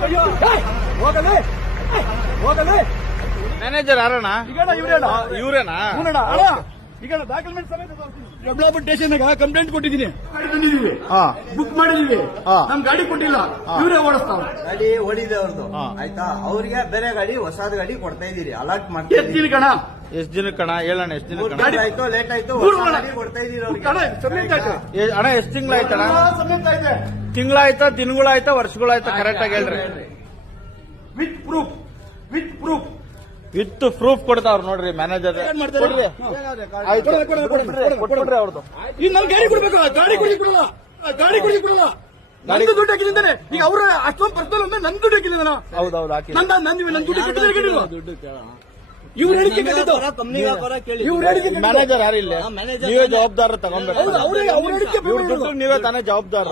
ಹೋಗಲೇ ಹೋಗಲೇ ಮ್ಯಾನೇಜರ್ ಯಾರಣ್ಣ? ಇವ್ರೇನಾ? ಈಗ ಡಾಕ್ಯುಮೆಂಟ್ ಸಮೇತ ಯಬ್ಲಾಪುರ ಸ್ಟೇಷನ್ಗೆ ಕಂಪ್ಲೇಂಟ್ ಕೊಟ್ಟಿದ್ದೀನಿ. ಗಾಡಿ ತಂದಿದ್ದೀವಿ, ಬುಕ್ ಮಾಡಿದೀವಿ, ನಮ್ ಗಾಡಿ ಕೊಟ್ಟಿಲ್ಲ, ಇವರೇ ಓಡಿಸ್ತಾವ. ಗಾಡಿ ಓಡಿದೆ ಅವ್ರದ್ದು, ಆಯ್ತಾ? ಅವ್ರಿಗೆ ಬೇರೆ ಗಾಡಿ ಹೊಸದ್ ಗಾಡಿ ಕೊಡ್ತಾ ಇದೀರಿ, ಅಲರ್ಟ್ ಮಾಡ್ತಾ ಎಷ್ಟು ದಿನ ಕಣ? ಎಷ್ಟ್ ದಿನ ಕಣ ಹೇಳಣ್ಣ? ಎಷ್ಟ್ ದಿನ ಕಣ? ಆಯ್ತು, ಲೇಟ್ ಆಯ್ತು, ಹೊಸ ಗಾಡಿ ಕೊಡ್ತಾ ಇದೀರಿ ಅವ್ರಿಗೆ. ಅಣ್ಣ ಎಷ್ಟ್ ತಿಂಗಳಾಯ್ತಣ್ಣ? ಇದೆ ತಿಂಗಳಾಯ್ತಾ, ದಿನಗಳಾಯ್ತಾ, ವರ್ಷಗಳಾಯ್ತಾ? ಕರೆಕ್ಟ್ ಆಗಿ ಹೇಳ್ರಿ. With proof, with proof, with proof ಕೊಡ್ತಾವ್ರ ನೋಡ್ರಿ ಮ್ಯಾನೇಜರ್. ಕೊಡ್ರಿ ಅವ್ರದ್ದು. ಈಗ ನನ್ ಗಾಡಿ ಕೊಡ್ಬೇಕು, ಗಾಡಿ ಕೊಡಲ್ಲ, ಗಾಡಿ ಕೊಡಲ್ಲ. ನಂದು ದುಡ್ಡು ಹಾಕಿದ್ದಾನೆ. ಈಗ ಅವ್ರ ಅಷ್ಟೊಂದು ಪರ್ಸನಲ್ ಒಮ್ಮೆ ನನ್ ದುಡ್ಡು ಹಾಕಿದ್ದಾನ. ಹೌದೌದು ಹಾಕಿ. ನನ್ ದುಡ್ಡು ಹಾಕಿಲ್ಲ. ಇವ್ರ ಹೇಳಿಕೆ ಕಟ್ಟಿದ್ದು, ಇವ್ರ ಹೇಳಿಕೆ ಮ್ಯಾನೇಜರ್ ಯಾರಿಲ್ಲ, ನೀವೇ ಜವಾಬ್ದಾರ ತಗೊಂಡ್ಬೇಕು. ಅವ್ರ ಹೇಳಿಕೆ ಇವ್ರ ದುಡ್ಡು ನೀವೇ ತಾನೇ ಜವಾಬ್ದಾರ.